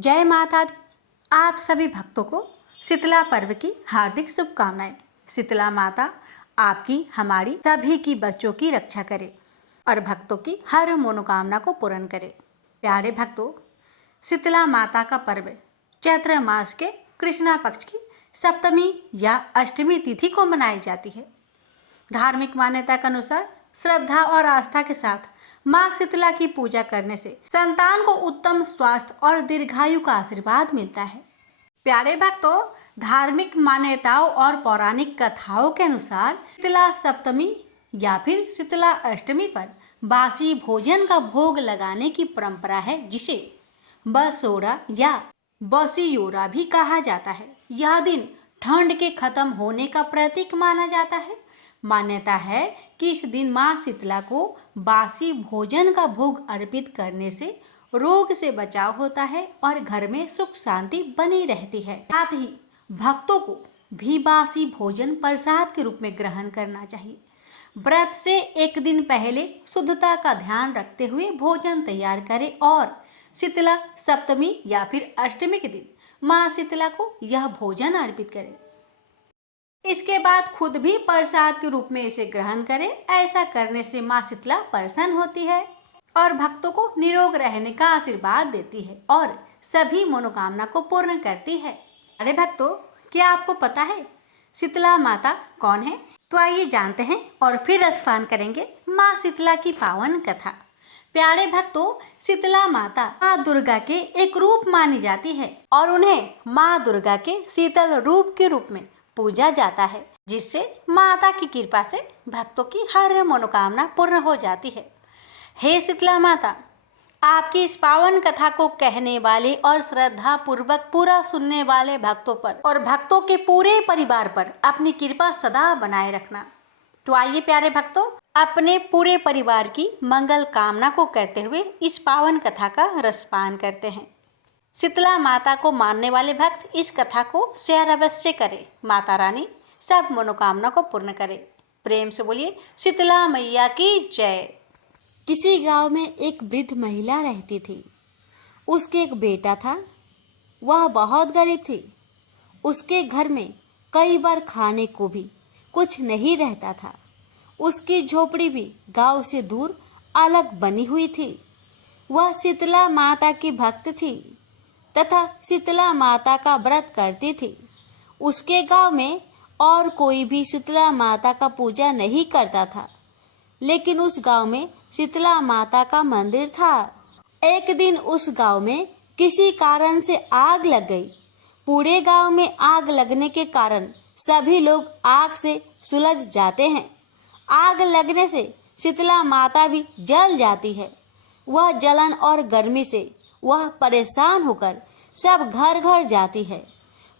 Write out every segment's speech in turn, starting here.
जय माता दी। आप सभी भक्तों को शीतला पर्व की हार्दिक शुभकामनाएं। शीतला माता आपकी हमारी सभी की बच्चों की रक्षा करे और भक्तों की हर मनोकामना को पूर्ण करे। प्यारे भक्तों, शीतला माता का पर्व चैत्र मास के कृष्णा पक्ष की सप्तमी या अष्टमी तिथि को मनाई जाती है। धार्मिक मान्यता के अनुसार श्रद्धा और आस्था के साथ माँ शीतला की पूजा करने से संतान को उत्तम स्वास्थ्य और दीर्घायु का आशीर्वाद मिलता है। प्यारे भक्तों, धार्मिक मान्यताओं और पौराणिक कथाओं के अनुसार शीतला सप्तमी या फिर शीतला अष्टमी पर बासी भोजन का भोग लगाने की परंपरा है, जिसे बसोरा या बसियोरा भी कहा जाता है। यह दिन ठंड के खत्म होने का प्रतीक माना जाता है। मान्यता है कि इस दिन माँ शीतला को बासी भोजन का भोग अर्पित करने से रोग से बचाव होता है और घर में सुख शांति बनी रहती है। साथ ही भक्तों को भी बासी भोजन प्रसाद के रूप में ग्रहण करना चाहिए। व्रत से एक दिन पहले शुद्धता का ध्यान रखते हुए भोजन तैयार करें और शीतला सप्तमी या फिर अष्टमी के दिन माँ शीतला को यह भोजन अर्पित करें। इसके बाद खुद भी प्रसाद के रूप में इसे ग्रहण करें। ऐसा करने से माँ शीतला प्रसन्न होती है और भक्तों को निरोग रहने का आशीर्वाद देती है और सभी मनोकामना को पूर्ण करती है। अरे भक्तों, क्या आपको पता है शीतला माता कौन है? तो आइए जानते हैं और फिर रसपान करेंगे माँ शीतला की पावन कथा। प्यारे भक्तों, शीतला माता माँ दुर्गा के एक रूप मानी जाती है और उन्हें माँ दुर्गा के शीतल रूप के रूप में पूजा जाता है, जिससे माता की कृपा से भक्तों की हर मनोकामना पूर्ण हो जाती है। हे शीतला माता, आपकी इस पावन कथा को कहने वाले और श्रद्धा पूर्वक पूरा सुनने वाले भक्तों पर और भक्तों के पूरे परिवार पर अपनी कृपा सदा बनाए रखना। तो आइए प्यारे भक्तों, अपने पूरे परिवार की मंगल कामना को करते हुए इस पावन कथा का रसपान करते हैं। शीतला माता को मानने वाले भक्त इस कथा को शेयर अवश्य करें। माता रानी सब मनोकामना को पूर्ण करे। प्रेम से बोलिए शीतला मैया की जय। किसी गांव में एक वृद्ध महिला रहती थी। उसके एक बेटा था। वह बहुत गरीब थी। उसके घर में कई बार खाने को भी कुछ नहीं रहता था। उसकी झोपड़ी भी गांव से दूर अलग बनी हुई थी। वह शीतला माता की भक्त थी तथा शीतला माता का व्रत करती थी। उसके गांव में और कोई भी शीतला माता का पूजा नहीं करता था, लेकिन उस गांव में शीतला माता का मंदिर था। एक दिन उस गांव में किसी कारण से आग लग गई। पूरे गांव में आग लगने के कारण सभी लोग आग से सुलझ जाते हैं। आग लगने से शीतला माता भी जल जाती है। वह जलन और गर्मी से वह परेशान होकर सब घर घर जाती है,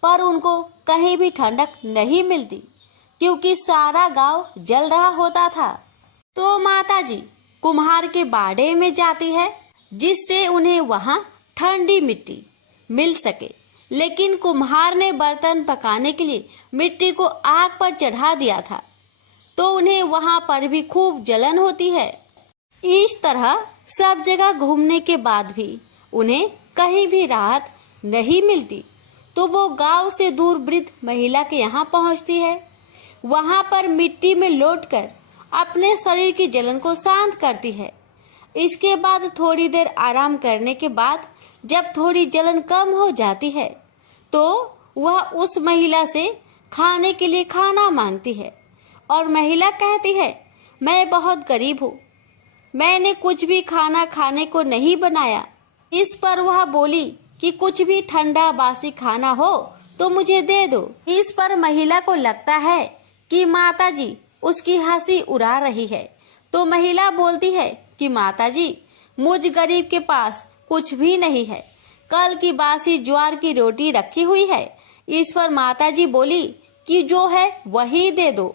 पर उनको कहीं भी ठंडक नहीं मिलती, क्योंकि सारा गांव जल रहा होता था। तो माता जी कुम्हार के बाड़े में जाती है, जिससे उन्हें वहां ठंडी मिट्टी मिल सके। लेकिन कुम्हार ने बर्तन पकाने के लिए मिट्टी को आग पर चढ़ा दिया था, तो उन्हें वहां पर भी खूब जलन होती है। इस तरह सब जगह घूमने के बाद भी उन्हें कहीं भी राहत नहीं मिलती। तो वो गांव से दूर वृद्ध महिला के यहाँ पहुँचती है। वहां पर मिट्टी में लौटकर अपने शरीर की जलन को शांत करती है। इसके बाद थोड़ी देर आराम करने के बाद जब थोड़ी जलन कम हो जाती है, तो वह उस महिला से खाने के लिए खाना मांगती है और महिला कहती है, मैं बहुत गरीब हूँ, मैंने कुछ भी खाना खाने को नहीं बनाया। इस पर वह बोली कि कुछ भी ठंडा बासी खाना हो तो मुझे दे दो। इस पर महिला को लगता है कि माता जी उसकी हंसी उड़ा रही है। तो महिला बोलती है कि माता जी, मुझ गरीब के पास कुछ भी नहीं है, कल की बासी ज्वार की रोटी रखी हुई है। इस पर माता जी बोली कि जो है वही दे दो।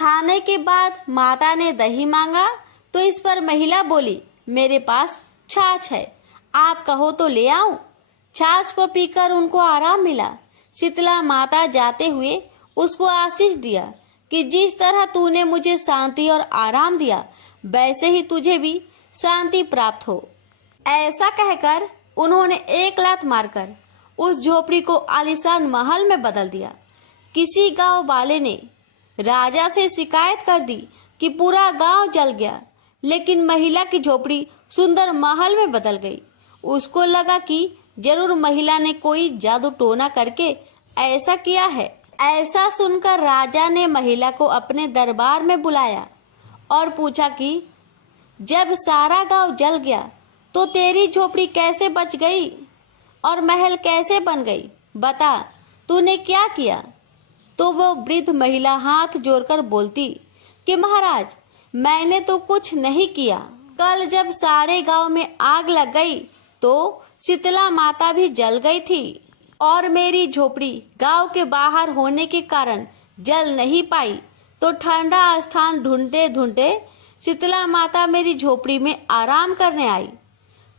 खाने के बाद माता ने दही मांगा, तो इस पर महिला बोली, मेरे पास छाछ है, आप कहो तो ले आऊं। छाछ को पीकर उनको आराम मिला। शीतला माता जाते हुए उसको आशीष दिया कि जिस तरह तूने मुझे शांति और आराम दिया, वैसे ही तुझे भी शांति प्राप्त हो। ऐसा कहकर उन्होंने एक लात मारकर उस झोपड़ी को आलीशान महल में बदल दिया। किसी गांव वाले ने राजा से शिकायत कर दी कि पूरा गांव जल गया, लेकिन महिला की झोपड़ी सुंदर महल में बदल गई। उसको लगा कि जरूर महिला ने कोई जादू टोना करके ऐसा किया है। ऐसा सुनकर राजा ने महिला को अपने दरबार में बुलाया और पूछा कि जब सारा गांव जल गया तो तेरी झोपड़ी कैसे बच गई और महल कैसे बन गई? बता, तूने क्या किया? तो वो वृद्ध महिला हाथ जोड़कर बोलती कि महाराज, मैंने तो कुछ नहीं किया। कल जब सारे गांव में आग लग गई तो शीतला माता भी जल गई थी और मेरी झोपड़ी गांव के बाहर होने के कारण जल नहीं पाई। तो ठंडा स्थान ढूंढते ढूंढते शीतला माता मेरी झोपड़ी में आराम करने आई।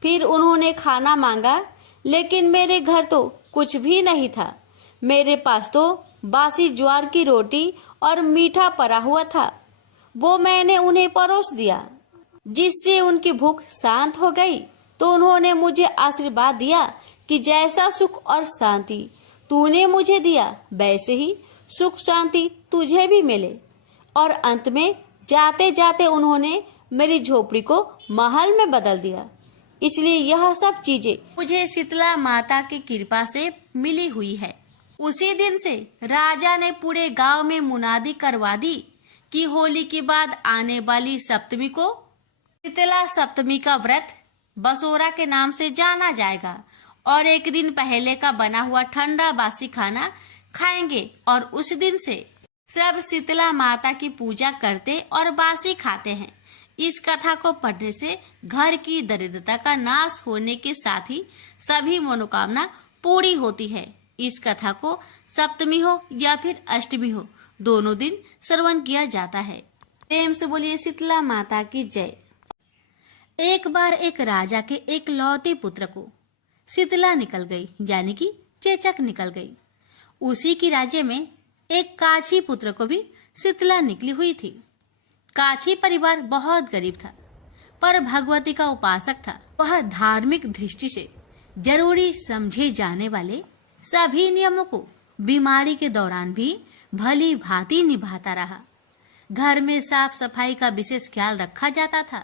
फिर उन्होंने खाना मांगा, लेकिन मेरे घर तो कुछ भी नहीं था। मेरे पास तो बासी ज्वार की रोटी और मीठा पड़ा हुआ था। वो मैंने उन्हें परोस दिया, जिससे उनकी भूख शांत हो गई। तो उन्होंने मुझे आशीर्वाद दिया कि जैसा सुख और शांति तूने मुझे दिया, वैसे ही सुख शांति तुझे भी मिले। और अंत में जाते जाते उन्होंने मेरी झोपड़ी को महल में बदल दिया। इसलिए यह सब चीजें मुझे शीतला माता की कृपा से मिली हुई है। उसी दिन से राजा ने पूरे गांव में मुनादी करवा दी कि होली के बाद आने वाली सप्तमी को शीतला सप्तमी का व्रत बसोरा के नाम से जाना जाएगा और एक दिन पहले का बना हुआ ठंडा बासी खाना खाएंगे और उस दिन से सब शीतला माता की पूजा करते और बासी खाते हैं। इस कथा को पढ़ने से घर की दरिद्रता का नाश होने के साथ ही सभी मनोकामना पूरी होती है। इस कथा को सप्तमी हो या फिर अष्टमी हो, दोनों दिन श्रवण किया जाता है। प्रेम से बोलिए शीतला माता की जय। एक बार एक राजा के एक लौते पुत्र को शीतला निकल गई, यानी कि चेचक निकल गई। उसी की राज्य में एक काछी पुत्र को भी शीतला निकली हुई थी। काछी परिवार बहुत गरीब था, पर भगवती का उपासक था। वह धार्मिक दृष्टि से जरूरी समझे जाने वाले सभी नियमों को बीमारी के दौरान भी भली भांति निभाता रहा। घर में साफ सफाई का विशेष ख्याल रखा जाता था।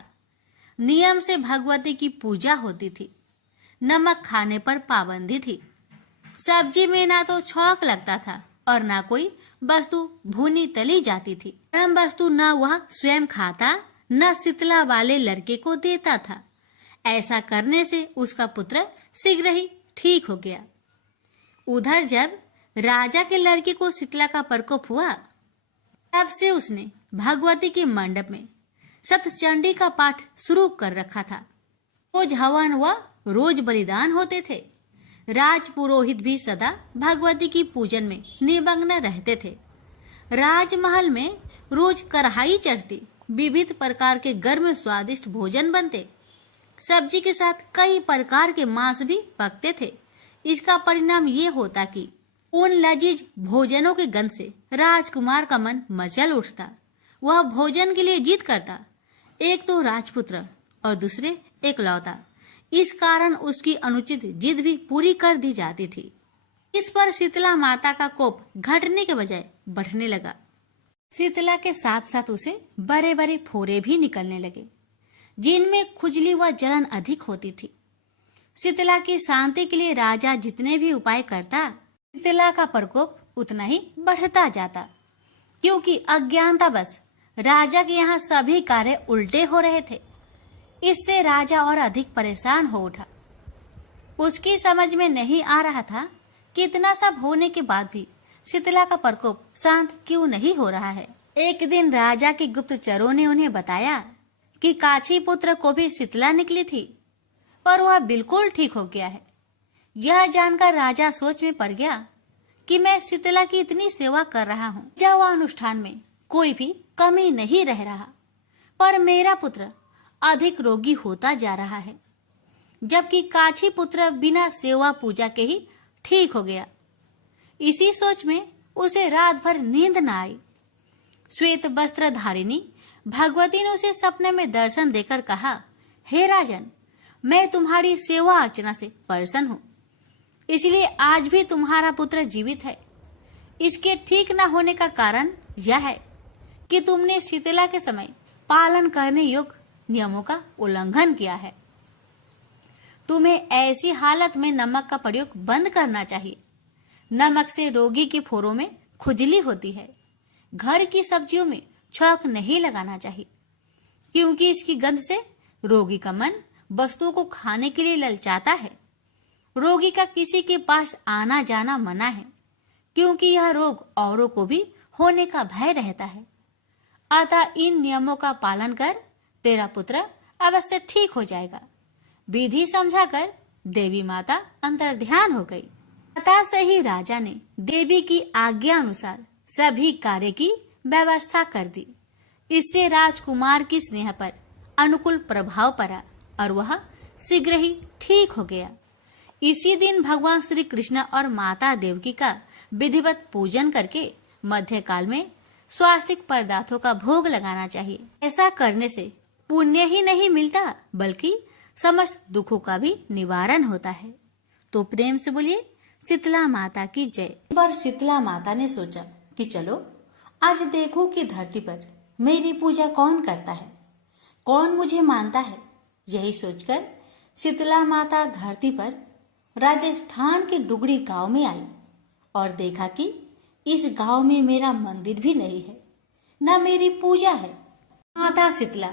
नियम से भगवती की पूजा होती थी। नमक खाने पर पाबंदी थी। सब्जी में ना तो छौंक लगता था और ना कोई वस्तु भुनी तली जाती थी। गर्म वस्तु न वह स्वयं खाता, न शीतला वाले लड़के को देता था। ऐसा करने से उसका पुत्र शीघ्र ही ठीक हो गया। उधर जब राजा के लड़के को शीतला का प्रकोप हुआ, तब से उसने भगवती के मंडप में सतचंडी का पाठ शुरू कर रखा था। रोज हवन व रोज बलिदान होते थे। राज पुरोहित भी सदा भगवती की पूजन में निमग्न रहते थे। राजमहल में रोज कढ़ाई चढ़ती, विविध प्रकार के गर्म स्वादिष्ट भोजन बनते। सब्जी के साथ कई प्रकार के मांस भी पकते थे। इसका परिणाम ये होता कि उन लजीज भोजनों के गंध से राजकुमार का मन मचल उठता। वह भोजन के लिए जिद करता। एक तो राजपुत्र और दूसरे एकलौता। इस कारण उसकी अनुचित जिद भी पूरी कर दी जाती थी। इस पर शीतला माता का कोप घटने के बजाय बढ़ने लगा। शीतला के साथ साथ उसे बड़े बड़े फोड़े भी निकलने लगे, जिनमें खुजली व जलन अधिक होती थी। शीतला की शांति के लिए राजा जितने भी उपाय करता, शीतला का प्रकोप उतना ही बढ़ता जाता, क्योंकि अज्ञानतावश राजा के यहाँ सभी कार्य उल्टे हो रहे थे। इससे राजा और अधिक परेशान हो उठा। उसकी समझ में नहीं आ रहा था कि इतना सब होने के बाद भी शीतला का प्रकोप शांत क्यों नहीं हो रहा है। एक दिन राजा के गुप्तचरों ने उन्हें बताया कि काछी पुत्र को भी शीतला निकली थी, पर वह बिल्कुल ठीक हो गया है। यह जानकर राजा सोच में पड़ गया कि मैं शीतला की इतनी सेवा कर रहा हूँ, जब अनुष्ठान में कोई भी कमी नहीं रह रहा, पर मेरा पुत्र अधिक रोगी होता जा रहा है, जबकि काछी पुत्र बिना सेवा पूजा के ही ठीक हो गया। इसी सोच में उसे रात भर नींद न आई। श्वेत वस्त्र धारिणी भगवती ने उसे सपने में दर्शन देकर कहा, हे राजन, मैं तुम्हारी सेवा अर्चना से प्रसन्न हूँ, इसलिए आज भी तुम्हारा पुत्र जीवित है। इसके ठीक न होने का कारण यह है कि तुमने शीतला के समय पालन करने योग्य नियमों का उल्लंघन किया है। तुम्हें ऐसी हालत में नमक का प्रयोग बंद करना चाहिए। नमक से रोगी की फोरों में खुजली होती है। घर की सब्जियों में छौंक नहीं लगाना चाहिए, क्योंकि इसकी गंध से रोगी का मन वस्तुओं को खाने के लिए ललचाता है। रोगी का किसी के पास आना जाना मना है, क्योंकि यह रोग औरों को भी होने का भय रहता है। अतः इन नियमों का पालन कर तेरा पुत्र अवश्य ठीक हो जाएगा। विधि समझाकर देवी माता अंतर्ध्यान हो गई। अतः से ही राजा ने देवी की आज्ञा अनुसार सभी कार्य की व्यवस्था कर दी। इससे राजकुमार की स्नेह पर अनुकूल प्रभाव पड़ा और वह शीघ्र ही ठीक हो गया। इसी दिन भगवान श्री कृष्ण और माता देवकी का विधिवत पूजन करके मध्यकाल में स्वास्तिक पदार्थों का भोग लगाना चाहिए। ऐसा करने से पुण्य ही नहीं मिलता, बल्कि समस्त दुखों का भी निवारण होता है। तो प्रेम से बोलिए शीतला माता की जय। एक बार शीतला माता ने सोचा कि चलो आज देखूं कि धरती पर मेरी पूजा कौन करता है, कौन मुझे मानता है। यही सोचकर शीतला माता धरती पर राजस्थान के डुगड़ी गांव में आई और देखा कि इस गांव में मेरा मंदिर भी नहीं है, न मेरी पूजा है। माता शीतला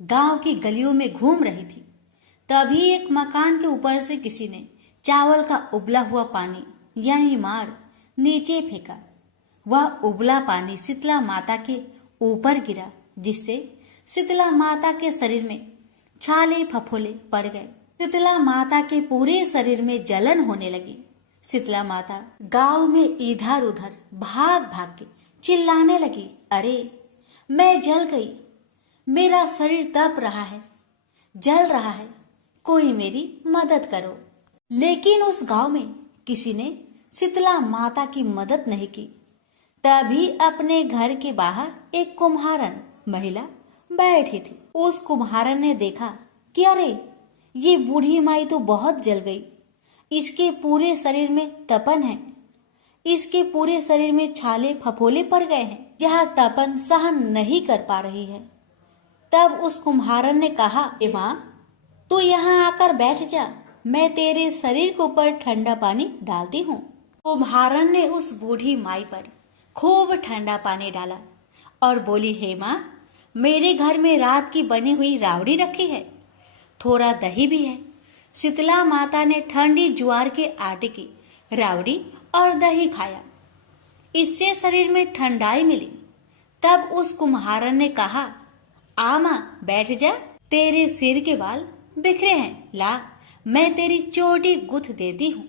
गांव की गलियों में घूम रही थी। तभी एक मकान के ऊपर से किसी ने चावल का उबला हुआ पानी यानी मार नीचे फेंका। वह उबला पानी शीतला माता के ऊपर गिरा, जिससे शीतला माता के शरीर में छाले फफोले पड़ गए। शीतला माता के पूरे शरीर में जलन होने लगी। शीतला माता गांव में इधर उधर भाग भाग के चिल्लाने लगी, अरे मैं जल गई, मेरा शरीर तप रहा है, जल रहा है, कोई मेरी मदद करो। लेकिन उस गांव में किसी ने शीतला माता की मदद नहीं की। तभी अपने घर के बाहर एक कुम्हारन महिला बैठी थी। उस कुम्हारन ने देखा कि अरे ये बूढ़ी माई तो बहुत जल गई, इसके पूरे शरीर में तपन है, इसके पूरे शरीर में छाले फफोले पड़ गए हैं, यह तपन सहन नहीं कर पा रही है। तब उस कुम्हारन ने कहा, ए माँ तू यहाँ आकर बैठ जा, मैं तेरे शरीर के ऊपर ठंडा पानी डालती हूँ। कुम्हारन ने उस बूढ़ी माई पर खूब ठंडा पानी डाला और बोली, हे माँ मेरे घर में रात की बनी हुई रावड़ी रखी है, थोड़ा दही भी है। शीतला माता ने ठंडी ज्वार के आटे की रावड़ी और दही खाया, इससे शरीर में ठंडाई मिली। तब उस कुम्हारन ने कहा, आ माँ बैठ जा, तेरे सिर के बाल बिखरे हैं, ला मैं तेरी चोटी गुथ देती हूँ।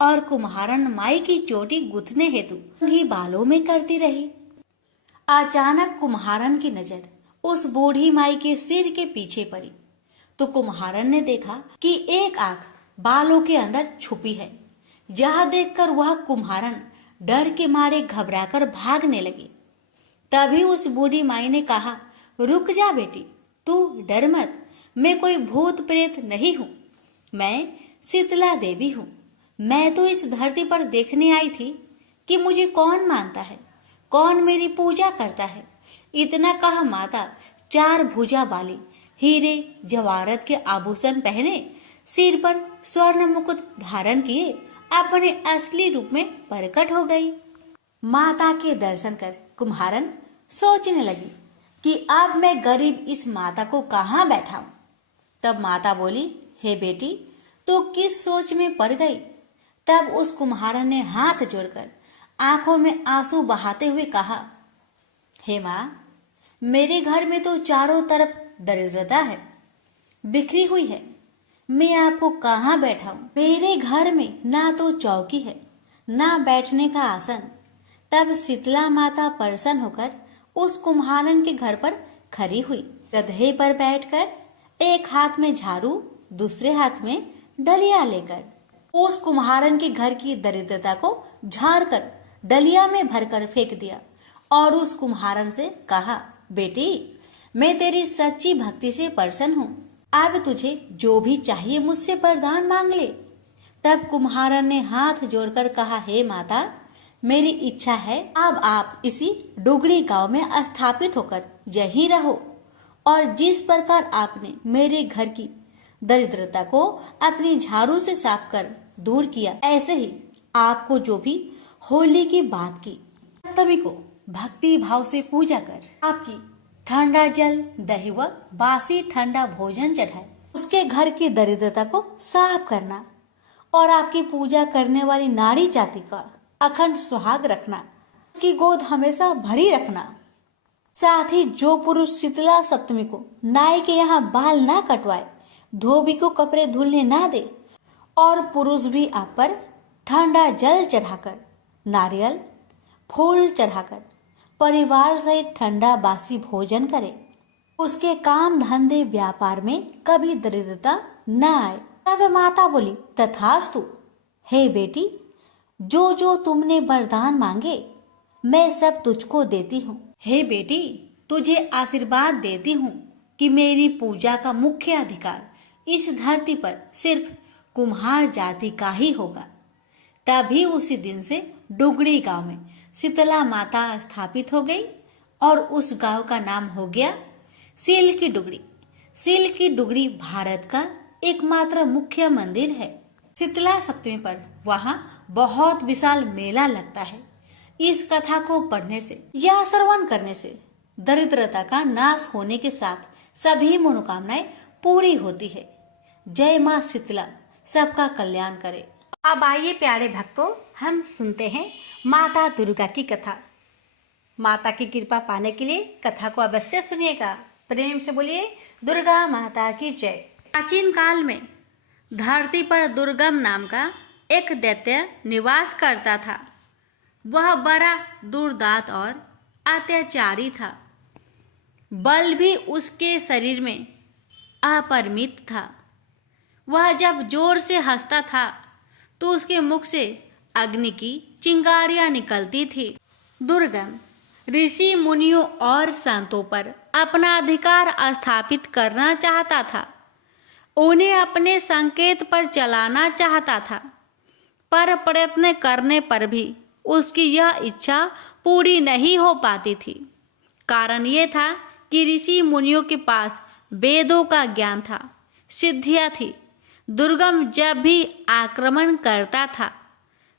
और कुम्हारन माई की चोटी गुथने हेतु ही बालों में करती रही। अचानक कुम्हारन की नजर उस बूढ़ी माई के सिर के पीछे पड़ी, तो कुम्हारन ने देखा कि एक आंख बालों के अंदर छुपी है। यह देखकर वह कुम्हारन डर के मारे घबराकर भागने लगी। तभी उस बूढ़ी माई ने कहा, रुक जा बेटी, तू डर मत, मैं कोई भूत प्रेत नहीं हूँ, मैं शीतला देवी हूँ। मैं तो इस धरती पर देखने आई थी कि मुझे कौन मानता है, कौन मेरी पूजा करता है। इतना कहा माता 4 भुजा वाली हीरे जवाहरत के आभूषण पहने, सिर पर स्वर्ण मुकुट धारण किए अपने असली रूप में प्रकट हो गई। माता के दर्शन कर कुम्हारन सोचने लगी कि अब मैं गरीब इस माता को कहाँ बैठाऊं। तब माता बोली, हे बेटी तू किस सोच में पड़ गई। तब उस कुम्हारन ने हाथ जोड़कर आंखों में आंसू बहाते हुए कहा, हे माँ मेरे घर में तो चारों तरफ दरिद्रता है, बिखरी हुई है, मैं आपको कहाँ बैठाऊं। मेरे घर में ना तो चौकी है, ना बैठने का आसन। तब शीतला माता प्रसन्न होकर उस कुम्हारन के घर पर खड़ी हुई। गधे पर बैठकर एक हाथ में झाड़ू, दूसरे हाथ में डलिया लेकर उस कुम्हारन के घर की दरिद्रता को झाड़कर डलिया में भरकर फेंक दिया और उस कुम्हारन से कहा, बेटी मैं तेरी सच्ची भक्ति से प्रसन्न हूँ, अब तुझे जो भी चाहिए मुझसे वरदान मांग ले। तब कुम्हारन ने हाथ जोड़कर कहा, हे माता, मेरी इच्छा है अब आप इसी डुगड़ी गांव में स्थापित होकर यहीं रहो और जिस प्रकार आपने मेरे घर की दरिद्रता को अपनी झाड़ू से साफ कर दूर किया, ऐसे ही आपको जो भी होली की बात की, सप्तमी को भक्ति भाव से पूजा कर आपकी ठंडा जल, दही व बासी ठंडा भोजन चढ़ाए, उसके घर की दरिद्रता को साफ करना और आपकी पूजा करने वाली नारी जाति का अखंड सुहाग रखना, उसकी गोद हमेशा भरी रखना। साथ ही जो पुरुष शीतला सप्तमी को नाई के यहाँ बाल ना कटवाए, धोबी को कपड़े धुलने ना दे और पुरुष भी आप पर ठंडा जल चढ़ाकर, नारियल फूल चढ़ाकर परिवार सहित ठंडा बासी भोजन करे, उसके काम धंधे व्यापार में कभी दरिद्रता न आए। तब माता बोली, तथास्तु। हे बेटी, जो जो तुमने वरदान मांगे मैं सब तुझको देती हूँ। हे बेटी, तुझे आशीर्वाद देती हूँ कि मेरी पूजा का मुख्य अधिकार इस धरती पर सिर्फ कुम्हार जाति का ही होगा। तभी उसी दिन से डुगड़ी गांव में शीतला माता स्थापित हो गई और उस गांव का नाम हो गया सील की डुगड़ी। सील की डुगड़ी भारत का एकमात्र मुख्य मंदिर है। शीतला सप्तमी पर वहाँ बहुत विशाल मेला लगता है। इस कथा को पढ़ने से या श्रवण करने से दरिद्रता का नाश होने के साथ सभी मनोकामनाएं पूरी होती है। जय माँ शीतला सबका कल्याण करे। अब आइए प्यारे भक्तों, हम सुनते हैं माता दुर्गा की कथा। माता की कृपा पाने के लिए कथा को अवश्य सुनिएगा। प्रेम से बोलिए दुर्गा माता की जय। प्राचीन काल में धरती पर दुर्गम नाम का एक दैत्य निवास करता था। वह बड़ा दुर्दांत और अत्याचारी था। बल भी उसके शरीर में अपरिमित था। वह जब जोर से हंसता था तो उसके मुख से अग्नि की चिंगारियां निकलती थी। दुर्गम ऋषि मुनियों और संतों पर अपना अधिकार स्थापित करना चाहता था। उन्हें अपने संकेत पर चलाना चाहता था, पर प्रयत्न करने पर भी उसकी यह इच्छा पूरी नहीं हो पाती थी। कारण ये था कि ऋषि मुनियों के पास वेदों का ज्ञान था, सिद्धियां थी। दुर्गम जब भी आक्रमण करता था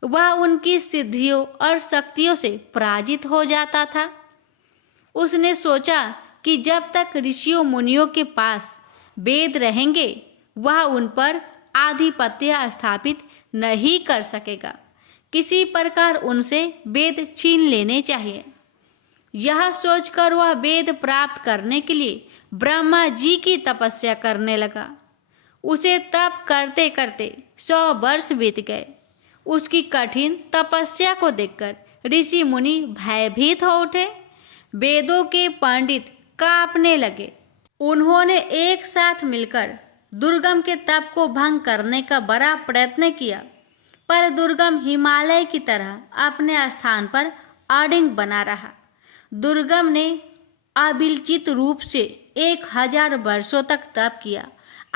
वह उनकी सिद्धियों और शक्तियों से पराजित हो जाता था। उसने सोचा कि जब तक ऋषियों मुनियों के पास वेद रहेंगे वह उन पर आधिपत्य स्थापित नहीं कर सकेगा। किसी प्रकार उनसे वेद छीन लेने चाहिए। यह सोचकर वह वेद प्राप्त करने के लिए ब्रह्मा जी की तपस्या करने लगा। उसे तप करते करते 100 वर्ष बीत गए। उसकी कठिन तपस्या को देखकर ऋषि मुनि भयभीत हो उठे। वेदों के पंडित कांपने लगे। उन्होंने एक साथ मिलकर दुर्गम के तप को भंग करने का बड़ा प्रयत्न किया, पर दुर्गम हिमालय की तरह अपने स्थान पर अडिग बना रहा। दुर्गम ने अविचलित रूप से 1000 वर्षों तक तप किया।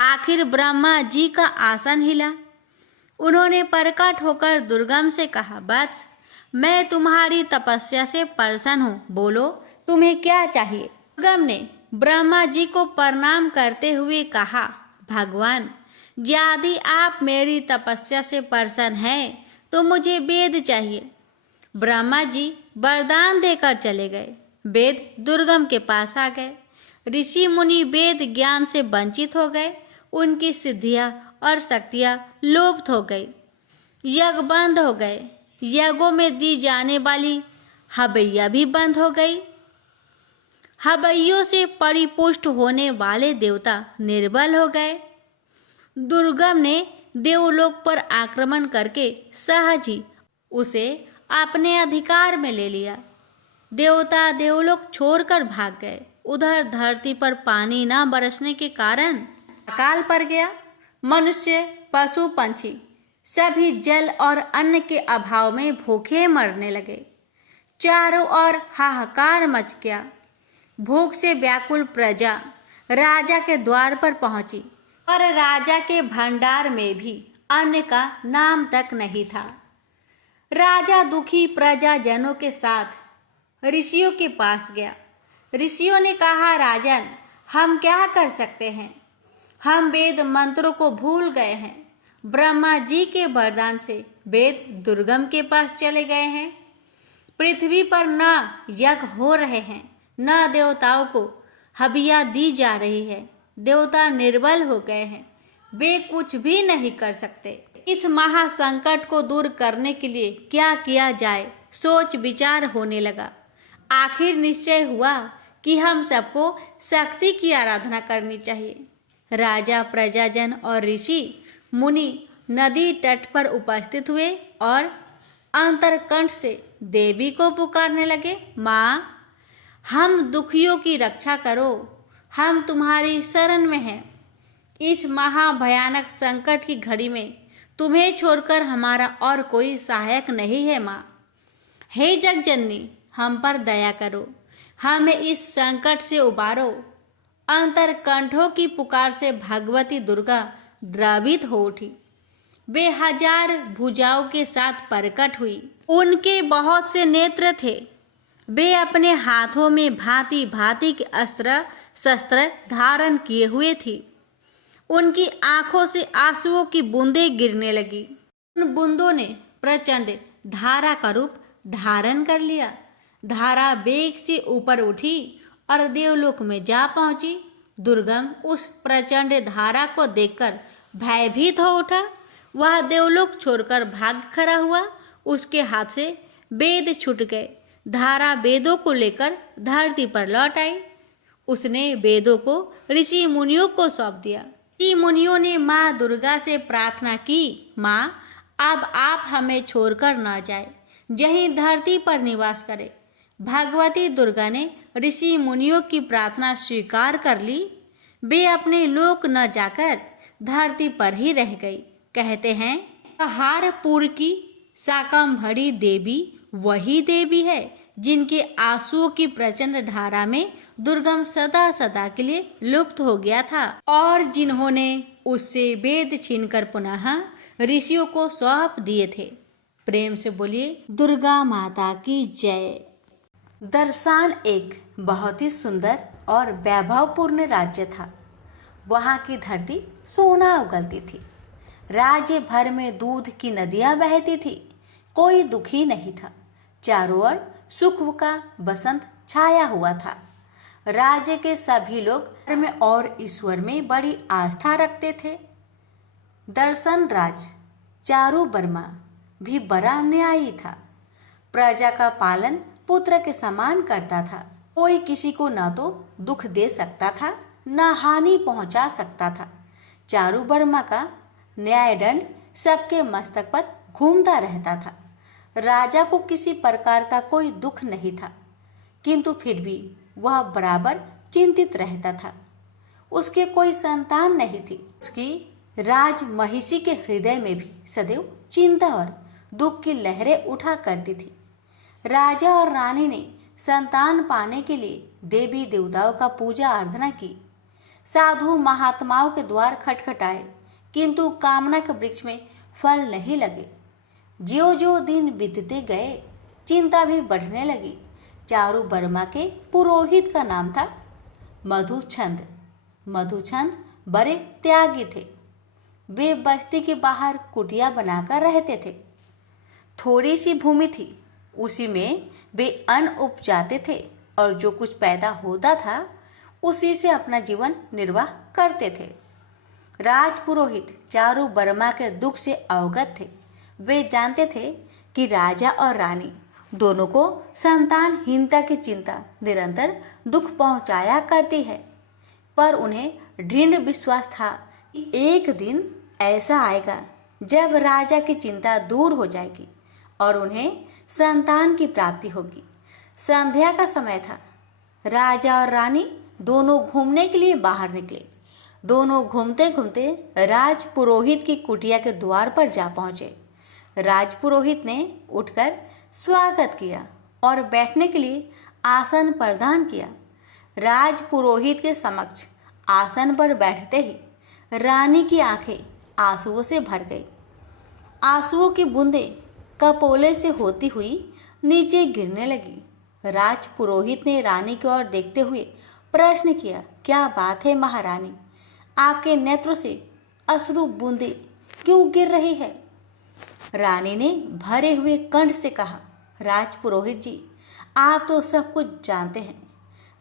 आखिर ब्रह्मा जी का आसन हिला। उन्होंने प्रकट होकर दुर्गम से कहा, वत्स, मैं तुम्हारी तपस्या से प्रसन्न हूँ, बोलो तुम्हें क्या चाहिए। दुर्गम ने ब्रह्मा जी को प्रणाम करते हुए कहा, भगवान, यदि आप मेरी तपस्या से प्रसन्न हैं तो मुझे वेद चाहिए। ब्रह्मा जी वरदान देकर चले गए। वेद दुर्गम के पास आ गए। ऋषि मुनि वेद ज्ञान से वंचित हो गए। उनकी सिद्धियां और शक्तियां लुप्त हो गई। यज्ञ बंद हो गए। यज्ञों में दी जाने वाली हवैया भी बंद हो गई। हवैयों से परिपुष्ट होने वाले देवता निर्बल हो गए। दुर्गम ने देवलोक पर आक्रमण करके सहज ही उसे अपने अधिकार में ले लिया। देवता देवलोक छोड़कर भाग गए। उधर धरती पर पानी न बरसने के कारण अकाल पड़ गया। मनुष्य, पशु, पंछी सभी जल और अन्न के अभाव में भूखे मरने लगे। चारों ओर हाहाकार मच गया। भूख से व्याकुल प्रजा राजा के द्वार पर पहुंची, पर राजा के भंडार में भी अन्न का नाम तक नहीं था। राजा दुखी प्रजाजनों के साथ ऋषियों के पास गया। ऋषियों ने कहा, राजन, हम क्या कर सकते हैं? हम वेद मंत्रों को भूल गए हैं। ब्रह्मा जी के वरदान से वेद दुर्गम के पास चले गए हैं। पृथ्वी पर न यज्ञ हो रहे हैं, न देवताओं को हबिया दी जा रही है। देवता निर्बल हो गए हैं, वे कुछ भी नहीं कर सकते। इस महासंकट को दूर करने के लिए क्या किया जाए, सोच विचार होने लगा। आखिर निश्चय हुआ कि हम सबको शक्ति की आराधना करनी चाहिए। राजा, प्रजाजन और ऋषि मुनि नदी तट पर उपस्थित हुए और अंतरकंठ से देवी को पुकारने लगे, माँ, हम दुखियों की रक्षा करो, हम तुम्हारी शरण में हैं। इस महाभयानक संकट की घड़ी में तुम्हें छोड़कर हमारा और कोई सहायक नहीं है माँ। हे जगजननी, हम पर दया करो, हमें इस संकट से उबारो। अंतरकंठों की पुकार से भगवती दुर्गा द्रवित हो उठी। वे 1000 भुजाओं के साथ प्रकट हुई। उनके बहुत से नेत्र थे। वे अपने हाथों में भांति भांति के अस्त्र शस्त्र धारण किए हुए थी। उनकी आंखों से आंसुओं की बूंदें गिरने लगी। उन बूंदों ने प्रचंड धारा का रूप धारण कर लिया। धारा वेग से ऊपर उठी और देवलोक में जा पहुंची। दुर्गम उस प्रचंड धारा को देखकर भयभीत हो उठा। वह देवलोक छोड़कर भाग खड़ा हुआ। उसके हाथ से वेद छूट गए। धारा वेदों को लेकर धरती पर लौट आई। उसने वेदों को ऋषि मुनियों को सौंप दिया। ऋषि मुनियों ने माँ दुर्गा से प्रार्थना की, माँ, अब आप हमें छोड़कर न जाए, यहीं धरती पर निवास करें। भगवती दुर्गा ने ऋषि मुनियों की प्रार्थना स्वीकार कर ली। वे अपने लोक न जाकर धरती पर ही रह गई। कहते हैं, हारपुर की शाकंभरी देवी वही देवी है जिनके आंसुओं की प्रचंड धारा में दुर्गम सदा सदा के लिए लुप्त हो गया था और जिन्होंने उससे वेद छीनकर पुनः ऋषियों को सौंप दिए थे। प्रेम से बोलिए, दुर्गा माता की जय। दर्शान एक बहुत ही सुंदर और वैभवपूर्ण राज्य था। वहाँ की धरती सोना उगलती थी। राज्य भर में दूध की नदियाँ बहती थी। कोई दुखी नहीं था। चारों ओर सुख का बसंत छाया हुआ था। राज्य के सभी लोग धर्म में और ईश्वर में बड़ी आस्था रखते थे। दर्शन राज चारू वर्मा भी बड़ा न्यायी था। प्रजा का पालन पुत्र के समान करता था। कोई किसी को न तो दुख दे सकता था, न हानि पहुंचा सकता था। चारू वर्मा का न्यायदंड सबके मस्तक पर घूमता रहता था। राजा को किसी प्रकार का कोई दुख नहीं था, किंतु फिर भी वह बराबर चिंतित रहता था। उसके कोई संतान नहीं थी। उसकी राज महिषी के हृदय में भी सदैव चिंता और दुख की लहरें उठा करती थी। राजा और रानी ने संतान पाने के लिए देवी देवताओं का पूजा आराधना की। साधु महात्माओं के द्वार खटखटाए, किंतु कामना के वृक्ष में फल नहीं लगे। ज्यों ज्यों दिन बीतते गए, चिंता भी बढ़ने लगी। चारू वर्मा के पुरोहित का नाम था मधुचंद। मधुचंद बड़े त्यागी थे। वे बस्ती के बाहर कुटिया बनाकर रहते थे। थोड़ी सी भूमि थी, उसी में वे अन्न उपजाते थे और जो कुछ पैदा होता था उसी से अपना जीवन निर्वाह करते थे। राजपुरोहित चारू वर्मा के दुख से अवगत थे। वे जानते थे कि राजा और रानी दोनों को संतानहीनता की चिंता निरंतर दुख पहुंचाया करती है, पर उन्हें दृढ़ विश्वास था कि एक दिन ऐसा आएगा जब राजा की चिंता दूर हो जाएगी और उन्हें संतान की प्राप्ति होगी। संध्या का समय था। राजा और रानी दोनों घूमने के लिए बाहर निकले। दोनों घूमते घूमते राजपुरोहित की कुटिया के द्वार पर जा पहुंचे। राजपुरोहित ने उठकर स्वागत किया और बैठने के लिए आसन प्रदान किया। राजपुरोहित के समक्ष आसन पर बैठते ही रानी की आंखें आंसुओं से भर गई। आंसुओं की बूंदें कपोले से होती हुई नीचे गिरने लगी। राज पुरोहित ने रानी की ओर देखते हुए प्रश्न किया, क्या बात है महारानी, आपके नेत्र से अश्रु बूंदें क्यों गिर रही है? रानी ने भरे हुए कंठ से कहा, राज पुरोहित जी, आप तो सब कुछ जानते हैं।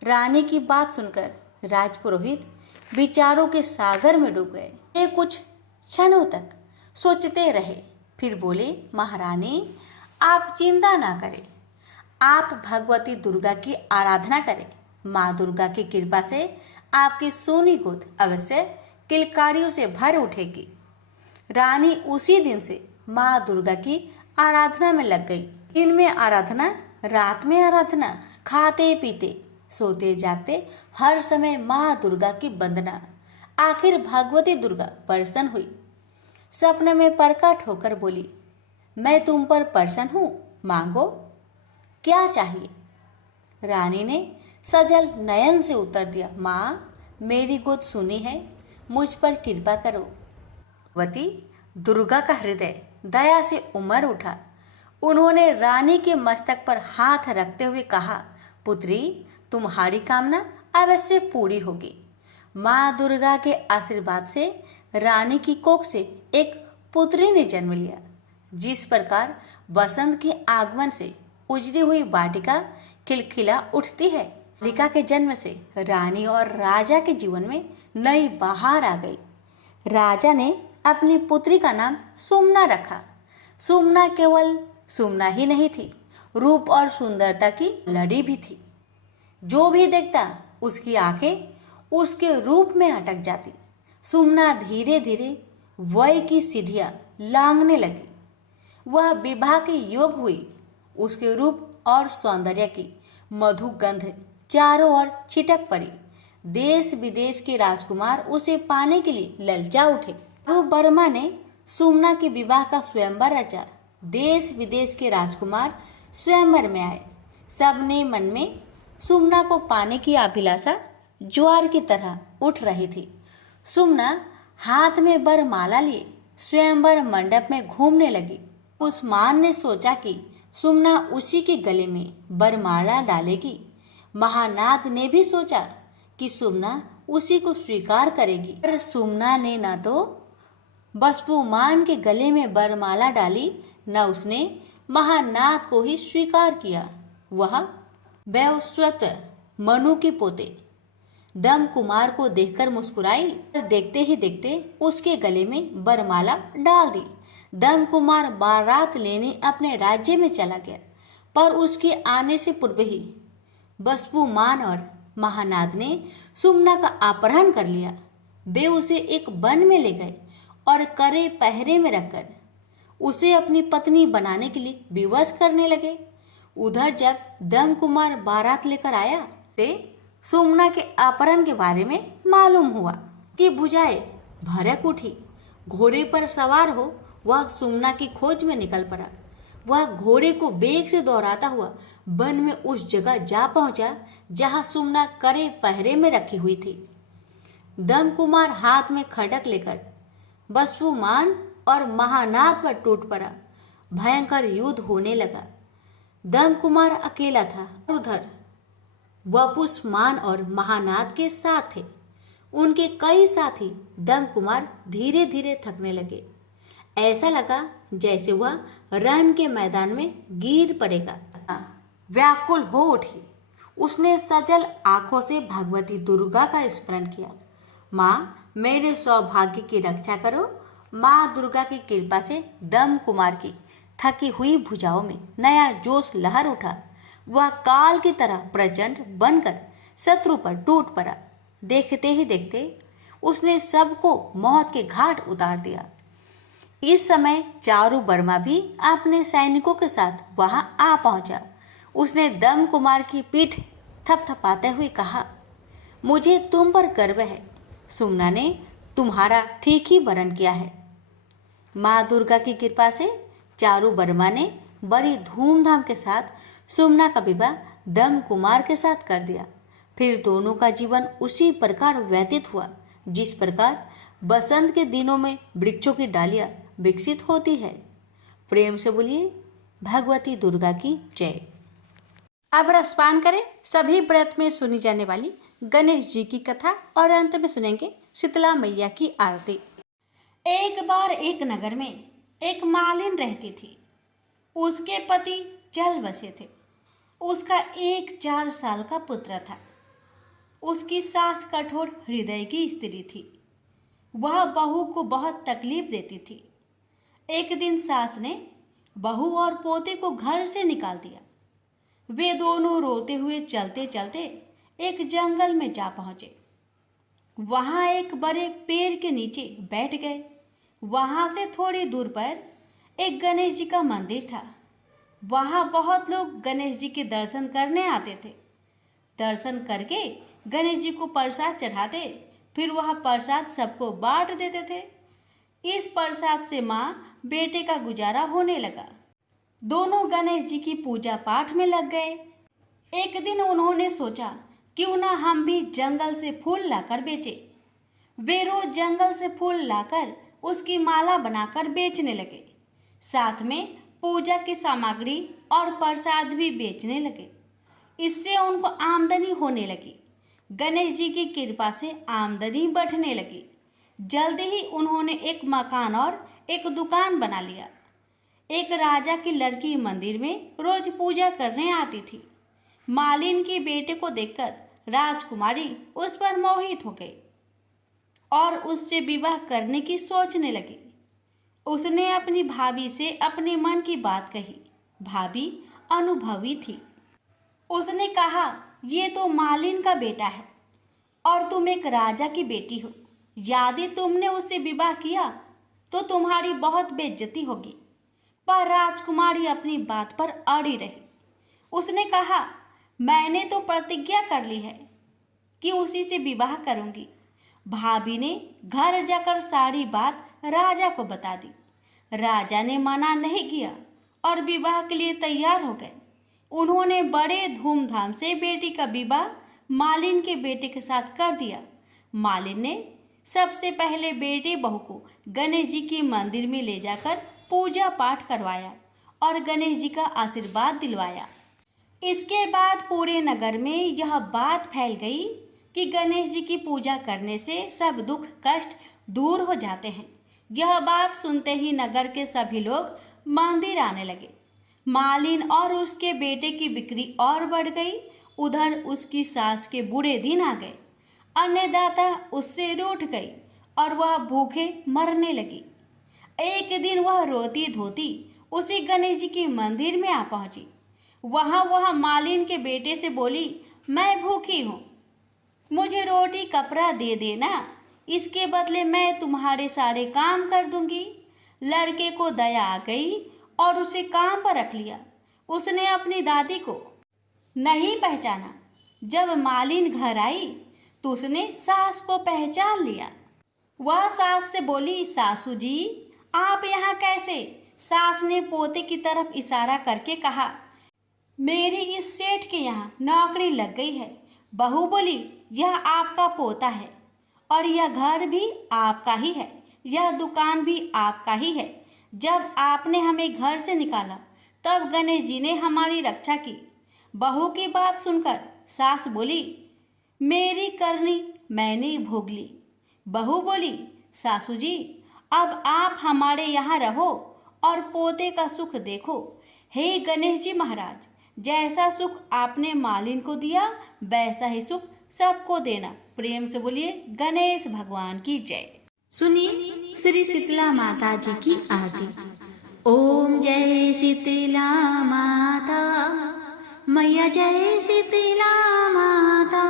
रानी की बात सुनकर राजपुरोहित विचारों के सागर में डूब गए। वे कुछ क्षणों तक सोचते रहे, फिर बोले, महारानी आप चिंता ना करें, आप भगवती दुर्गा की आराधना करें। माँ दुर्गा की कृपा से आपकी सोनी गोद अवश्य किलकारियों से भर उठेगी। रानी उसी दिन से माँ दुर्गा की आराधना में लग गई। दिन में आराधना, रात में आराधना, खाते पीते सोते जागते हर समय माँ दुर्गा की वंदना। आखिर भगवती दुर्गा प्रसन्न हुई। सपने में प्रकट होकर बोली, मैं तुम पर प्रसन्न हूँ, मांगो क्या चाहिए। रानी ने सजल नयन से उत्तर दिया, माँ मेरी गोद सुनी है, मुझ पर कृपा करो। भगवती दुर्गा का हृदय दया से उमड़ उठा। उन्होंने रानी के मस्तक पर हाथ रखते हुए कहा, पुत्री तुम्हारी कामना अवश्य पूरी होगी। माँ दुर्गा के आशीर्वाद से रानी की कोख से एक पुत्री ने जन्म लिया। जिस प्रकार बसंत के आगमन से उजड़ी हुई वाटिका खिलखिला उठती है, बालिका के जन्म से रानी और राजा के जीवन में नई बहार आ गई। राजा ने अपनी पुत्री का नाम सुमना रखा। सुमना केवल सुमना ही नहीं थी, रूप और सुंदरता की लड़ी भी थी। जो भी देखता उसकी आंखें उसके रूप में अटक जाती। सुमना धीरे धीरे वय की सीढ़ियां लांघने लगी। वह विवाह के योग हुई। उसके रूप और सौंदर्य की मधु गंध चारों ओर छिटक पड़ी। देश विदेश के राजकुमार उसे पाने के लिए ललचा उठे। रूप वर्मा ने सुमना के विवाह का स्वयंवर रचा। देश विदेश के राजकुमार स्वयंवर में आए। सबने मन में सुमना को पाने की अभिलाषा ज्वार की तरह उठ रही थी। सुमना हाथ में बरमाला लिए स्वयंवर मंडप में घूमने लगी। उस्मान ने सोचा कि सुमना उसी के गले में बरमाला डालेगी। महानाद ने भी सोचा कि सुमना उसी को स्वीकार करेगी, पर सुमना ने न तो बसपुमान के गले में बरमाला डाली, न उसने महानाद को ही स्वीकार किया। वह वैवस्वत मनु के पोते दम कुमार को देखकर मुस्कुराई। देखते ही देखते उसके गले में बरमाला डाल दी। दम कुमार बारात लेने अपने राज्य में चला गया, पर उसके आने से पूर्व ही बसपुमान और महानाद ने सुमना का अपहरण कर लिया। वे उसे एक वन में ले गए और कड़े पहरे में रखकर उसे अपनी पत्नी बनाने के लिए विवश करने लगे। उधर जब दम कुमार बारात लेकर आया तो सुमना के अपहरण के बारे में मालूम हुआ कि भुजाएं भड़क उठी। घोड़े पर सवार हो वह सुमना की खोज में निकल पड़ा। वह घोड़े को बेग से दौड़ाता हुआ वन में उस जगह जा पहुंचा जहां सुमना कड़े पहरे में रखी हुई थी। दम कुमार हाथ में खड़क लेकर बसपुमान और महानाद पर टूट पड़ा। भयंकर युद्ध होने लगा। दम कुमार अकेला था। उधर वपुष्मान और महानाद के साथ थे। उनके कई साथी दम कुमार धीरे धीरे थकने लगे। ऐसा लगा जैसे वह रण के मैदान में गिर पड़ेगा। व्याकुल हो उठी। उसने सजल आंखों से भगवती दुर्गा का स्मरण किया। माँ मेरे सौभाग्य की रक्षा करो। माँ दुर्गा की कृपा से दम कुमार की थकी हुई भुजाओं में नया जोश लहर उठा। वह काल की तरह प्रचंड बनकर शत्रु पर टूट पड़ा। देखते ही देखते उसने सबको मौत के घाट उतार दिया। इस समय चारू वर्मा भी अपने सैनिकों के साथ वहां आ पहुंचा। उसने दम कुमार की पीठ थपथपाते हुए कहा, मुझे तुम पर गर्व है। सुमना ने तुम्हारा ठीक ही वरण किया है। माँ दुर्गा की कृपा से चारू वर्मा ने बड़ी धूमधाम के साथ सुमना का विवाह दम कुमार के साथ कर दिया। फिर दोनों का जीवन उसी प्रकार व्यतीत हुआ जिस प्रकार बसंत के दिनों में वृक्षों की डालियां विकसित होती है। प्रेम से बोलिए भगवती दुर्गा की जय। अब रसपान करें सभी व्रत में सुनी जाने वाली गणेश जी की कथा और अंत में सुनेंगे शीतला मैया की आरती। एक बार एक नगर में एक मालिन रहती थी। उसके पति जल बसे थे। उसका एक 4 साल का पुत्र था। उसकी सास कठोर हृदय की स्त्री थी। वह बहू को बहुत तकलीफ देती थी। एक दिन सास ने बहू और पोते को घर से निकाल दिया। वे दोनों रोते हुए चलते चलते एक जंगल में जा पहुंचे। वहां एक बड़े पेड़ के नीचे बैठ गए। वहां से थोड़ी दूर पर एक गणेश जी का मंदिर था। वहां बहुत लोग गणेश जी के दर्शन करने आते थे। दर्शन करके गणेश जी को प्रसाद चढ़ाते, फिर वह प्रसाद सबको बांट देते थे। इस प्रसाद से माँ बेटे का गुजारा होने लगा। दोनों गणेश जी की पूजा पाठ में लग गए। एक दिन उन्होंने सोचा क्यों ना हम भी जंगल से फूल लाकर बेचें। वे रोज जंगल से फूल लाकर उसकी माला बनाकर बेचने लगे। साथ में पूजा की सामग्री और प्रसाद भी बेचने लगे। इससे उनको आमदनी होने लगी। गणेश जी की कृपा से आमदनी बढ़ने लगी। जल्दी ही उन्होंने एक मकान और एक दुकान बना लिया। एक राजा की लड़की मंदिर में रोज पूजा करने आती थी। मालिन के बेटे को देखकर राजकुमारी उस पर मोहित हो गई और उससे विवाह करने की सोचने लगी। उसने अपनी भाभी से अपने मन की बात कही। भाभी अनुभवी थी। उसने कहा, ये तो मालिन का बेटा है और तुम एक राजा की बेटी हो। यदि तुमने उससे विवाह किया तो तुम्हारी बहुत बेइज्जती होगी। पर राजकुमारी अपनी बात पर अड़ी रही। उसने कहा, मैंने तो प्रतिज्ञा कर ली है कि उसी से विवाह करूंगी। भाभी ने घर जाकर सारी बात राजा को बता दी। राजा ने मना नहीं किया और विवाह के लिए तैयार हो गए। उन्होंने बड़े धूमधाम से बेटी का विवाह मालिन के बेटे के साथ कर दिया। मालिन ने सबसे पहले बेटे बहू को गणेश जी के मंदिर में ले जाकर पूजा पाठ करवाया और गणेश जी का आशीर्वाद दिलवाया। इसके बाद पूरे नगर में यह बात फैल गई कि गणेश जी की पूजा करने से सब दुख कष्ट दूर हो जाते हैं। यह बात सुनते ही नगर के सभी लोग मंदिर आने लगे। मालिन और उसके बेटे की बिक्री और बढ़ गई। उधर उसकी सास के बुरे दिन आ गए। अन्नदाता उससे रूठ गई और वह भूखे मरने लगी। एक दिन वह रोती धोती उसी गणेश जी के मंदिर में आ पहुंची। वह मालिन के बेटे से बोली, मैं भूखी हूँ, मुझे रोटी कपड़ा दे देना, इसके बदले मैं तुम्हारे सारे काम कर दूंगी। लड़के को दया आ गई और उसे काम पर रख लिया। उसने अपनी दादी को नहीं पहचाना। जब मालिन घर आई तो उसने सास को पहचान लिया। वह सास से बोली, सासू जी आप यहाँ कैसे? सास ने पोते की तरफ इशारा करके कहा, मेरी इस सेठ के यहाँ नौकरी लग गई है। बहू बोली, यह आपका पोता है और यह घर भी आपका ही है, यह दुकान भी आपका ही है। जब आपने हमें घर से निकाला तब गणेश जी ने हमारी रक्षा की। बहू की बात सुनकर सास बोली, मेरी करनी मैंने भोग ली। बहू बोली, सासू जी अब आप हमारे यहाँ रहो और पोते का सुख देखो। हे गणेश जी महाराज, जैसा सुख आपने मालिन को दिया वैसा ही सुख सबको देना। प्रेम से बोलिए गणेश भगवान की जय। सुनिए श्री शीतला माता जी की आरती। ओम जय शीतला माता मैया, जय शीतला माता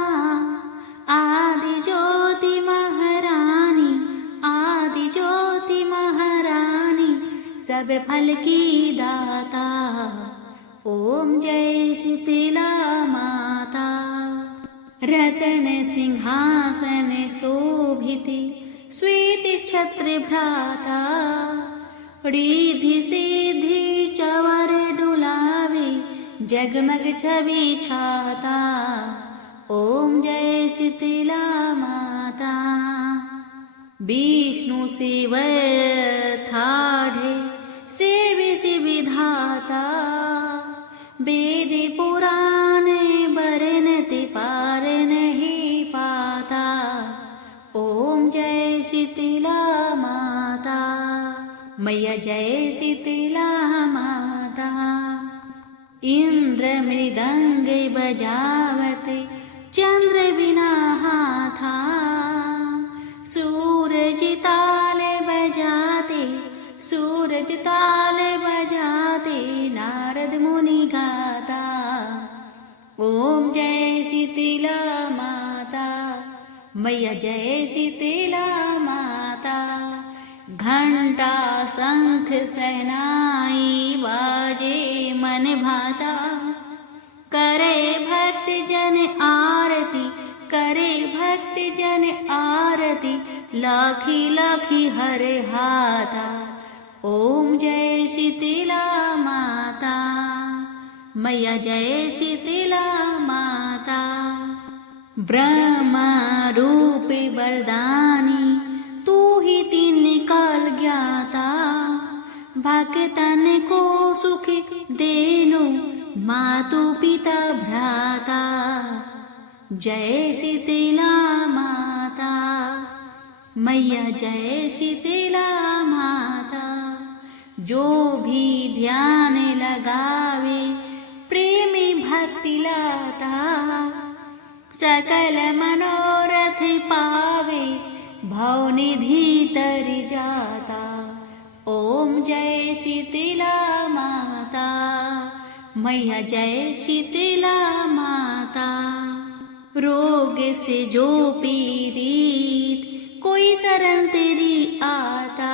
आदि ज्योति महारानी, आदि ज्योति महारानी सब फल की दाता। ओम जय शीतला माता। रतन सिंहासन शोभिति श्वेत छत्र भ्राता, रिद्धि सिद्धि चवर डुलावे जगमग छवि छाता। ओम जय शीतला माता। विष्णु शिव ठाढ़े सेविसि विधाता, वेद पुराण बरनति पार नहीं पाता। ओम जय शीतला माता। मैया जय शीतला माता। इंद्र मृदंग बजावते चंद्र बिना हाथा, सूरज ताल बजाते, सूरज ताल बजाते, नारद मुनि गाता। ओम जय शीतला माता। मैया जय शीतला माता। घंटा शंख सहनाई बाजे मन भाता, करे भक्त जन आरती, करे भक्त जन आरती, लाखी लाखी हर हाथा। ओम जय शीतला माता। मैया जय शीतला माता। ब्रह्मा रूप वरदानी, तू ही तीन काल ज्ञाता, भक्तन को सुख देनो मातु पिता भ्राता। जय शीतला माता। मैया जय शीतला माता। जो भी ध्यान लगावे प्रेमी भक्ति लाता, सकल मनोरथ पावे भवनिधि तर जाता। ओम जय शीतला माता। मैया जय शीतला माता। रोग से जो पीड़ित कोई शरण तेरी आता,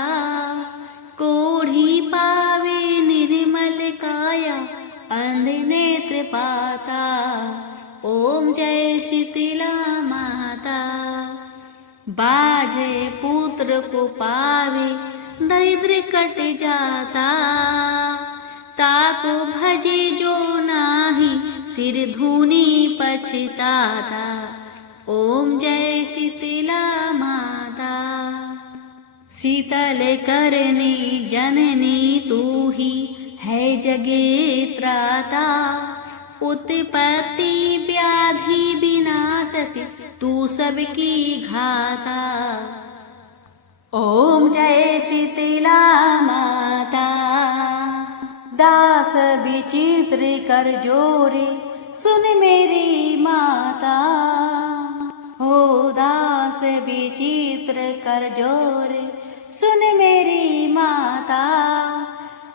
कोढ़ी पावे निर्मल काया, अंध नेत्र पाता। ओम जय शीतला माता। बाझे पुत्र को पावे दरिद्र कट जाता, ताको भजे जो नाही सिर धूनी पछताता। ओम जय शीतला माता। शीतल करनी जननी तू ही है जगे त्राता, उत्पत्ति व्याधि विनाशति तू सबकी घाता। ओम जय शीतला माता। दास विचित्र कर जोरे सुन मेरी माता, हो दास विचित्र कर जोरे सुन मेरी माता।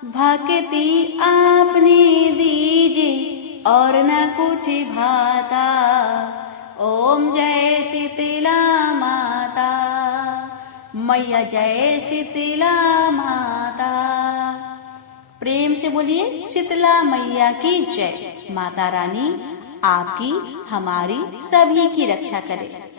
भक्ति आपने दीजिए और न कुछ भाता। ओम जय शीतला माता। मैया जय शीतला माता। प्रेम से बोलिए शीतला मैया की जय। माता रानी आपकी हमारी सभी की रक्षा करे।